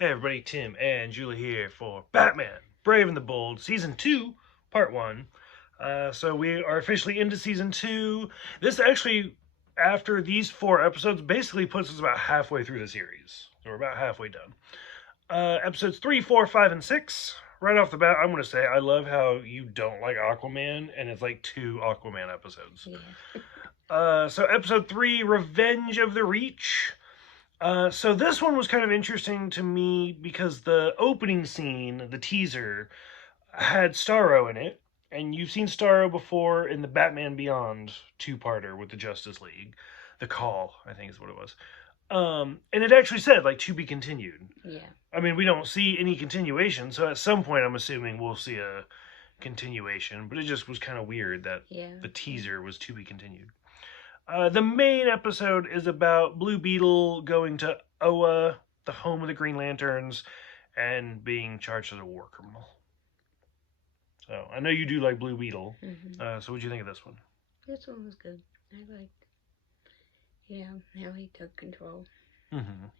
Hey everybody, Tim and Julie here for Batman, Brave and the Bold, Season 2, Part 1. So we are officially into Season 2. This actually, after these 4 episodes, basically puts us about halfway through the series. So we're about halfway done. Episodes 3, 4, 5, and 6. Right off the bat, I'm going to say I love how you don't like Aquaman, and it's like 2 Aquaman episodes. So episode 3, Revenge of the Reach. So this one was kind of interesting to me because the opening scene, the teaser, had Starro in it, and you've seen Starro before in the Batman Beyond two-parter with the Justice League. The Call, I think is what it was. And it actually said, like, to be continued. Yeah. I mean, we don't see any continuation, so at some point I'm assuming we'll see a continuation, but it just was kind of weird that the teaser was to be continued. The main episode is about Blue Beetle going to Oa, the home of the Green Lanterns, and being charged as a war criminal. So I know you do like Blue Beetle. So what do you think of this one? This one was good. I liked, how he took control. Then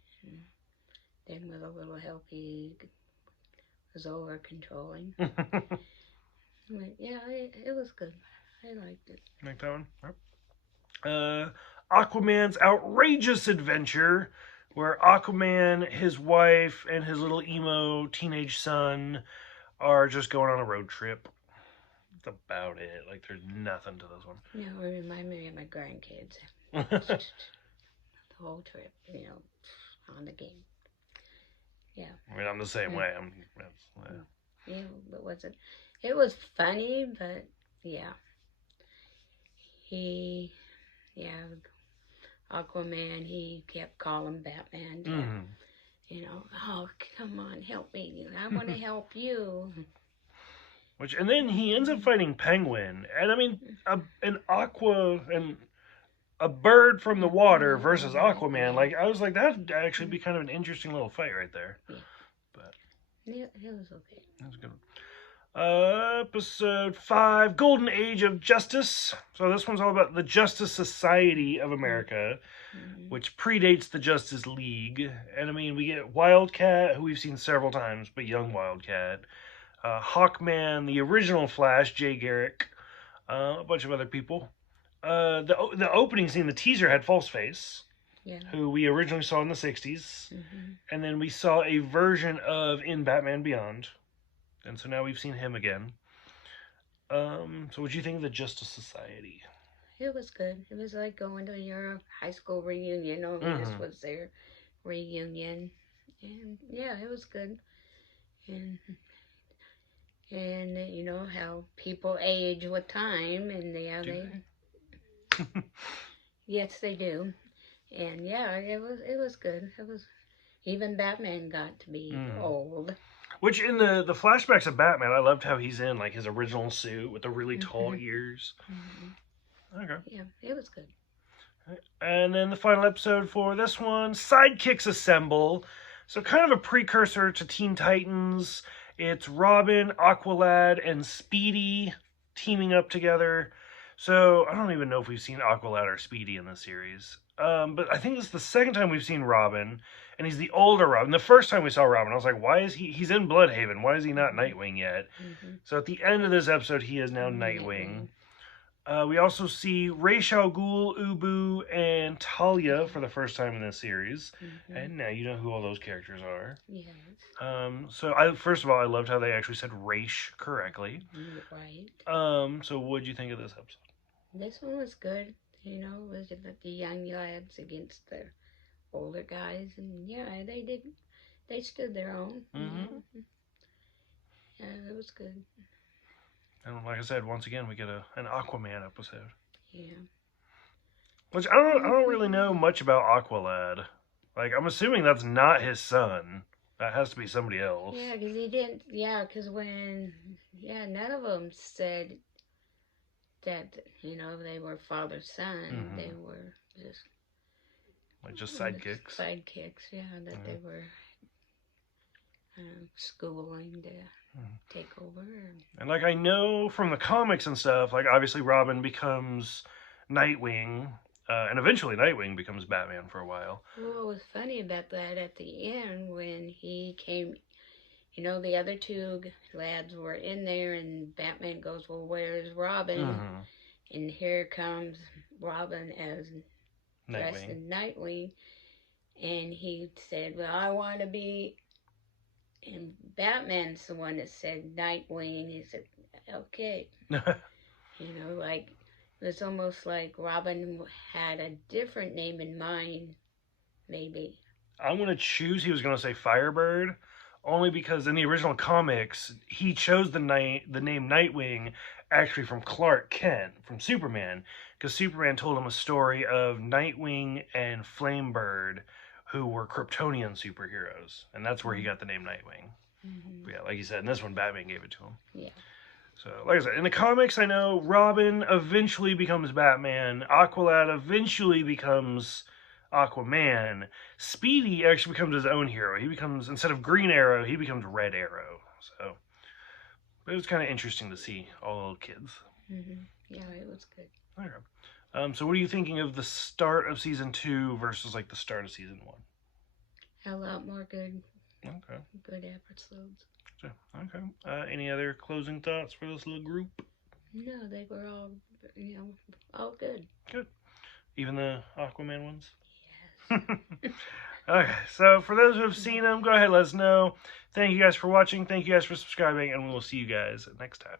with a little help, he was over controlling. It was good. I liked it. Like that one? Aquaman's outrageous adventure, where Aquaman, his wife, and his little emo teenage son are just going on a road trip. That's about it. Like, there's nothing to this one. It reminded me of my grandkids. The whole trip, on the game. Yeah. I mean, I'm the same way. But was it? It was funny, but Aquaman, he kept calling Batman. Oh, come on, help me. I want to help you. And then he ends up fighting Penguin. And I mean, a bird from the water versus Aquaman. Like, I was like, that'd actually be kind of an interesting little fight right there. Yeah. But it was okay. That was a good one. Episode 5, Golden Age of Justice. So this one's all about the Justice Society of America, which predates the Justice League. And I mean, we get Wildcat, who we've seen several times, but young Wildcat. Hawkman, the original Flash, Jay Garrick, a bunch of other people. The opening scene, the teaser had Falseface, who we originally saw in the 60s. And then we saw a version of in Batman Beyond. And so now we've seen him again. So what do you think of the Justice Society? It was good. It was like going to your high school reunion. This was their reunion. And it was good. And how people age with time, and yes, they do. And it was good. It was, even Batman got to be old. Which in the flashbacks of Batman, I loved how he's in like his original suit with the really tall ears. Okay. Yeah, it was good. And then the final episode for this one, Sidekicks Assemble. So kind of a precursor to Teen Titans. It's Robin, Aqualad, and Speedy teaming up together. So I don't even know if we've seen Aqualad or Speedy in this series. But I think this is the second time we've seen Robin, and he's the older Robin. The first time we saw Robin, I was like, why is he's in Bloodhaven. Why is he not Nightwing yet? So at the end of this episode, he is now Nightwing. We also see Ra's al Ghul, Ubu, and Talia for the first time in this series. And now you know who all those characters are. Yes. So first of all, I loved how they actually said Ra's correctly. Right. So what did you think of this episode? This one was good. Was the young lads against the older guys, and they stood their own. Yeah, it was good. And like I said, once again, we get an Aquaman episode. Yeah. Which I don't really know much about Aqualad. Like, I'm assuming that's not his son. That has to be somebody else. Yeah, because he didn't. Yeah, because none of them said that they were father-son. They were just sidekicks. Sidekicks, that they were schooling to take over. And like, I know from the comics and stuff, like obviously Robin becomes Nightwing And eventually Nightwing becomes Batman for a while. Well, what was funny about that at the end when he came, the other two lads were in there, and Batman goes, "Well, where's Robin?" Mm-hmm. And here comes Robin as dressed in Nightwing, and he said, "Well, I want to be." And Batman's the one that said Nightwing. He said, "Okay." Like it was almost like Robin had a different name in mind, maybe. I'm going to choose he was going to say Firebird, only because in the original comics, he chose the name Nightwing actually from Clark Kent, from Superman, because Superman told him a story of Nightwing and Flamebird, who were Kryptonian superheroes, and that's where he got the name Nightwing. Mm-hmm. But yeah, like you said, in this one, Batman gave it to him. Yeah. So, like I said, in the comics, I know Robin eventually becomes Batman. Aqualad eventually becomes Aquaman. Speedy actually becomes his own hero. He becomes, instead of Green Arrow, he becomes Red Arrow. So, it was kind of interesting to see all the little kids. Mm-hmm. Yeah, it was good. Okay. So, what are you thinking of the start of season 2 versus like the start of season 1? A lot more good. Okay. Good episodes. Okay. Any other closing thoughts for this little group? No, they were all good. Good. Even the Aquaman ones? Yes. Okay, so for those who have seen them, go ahead and let us know. Thank you guys for watching. Thank you guys for subscribing, and we will see you guys next time.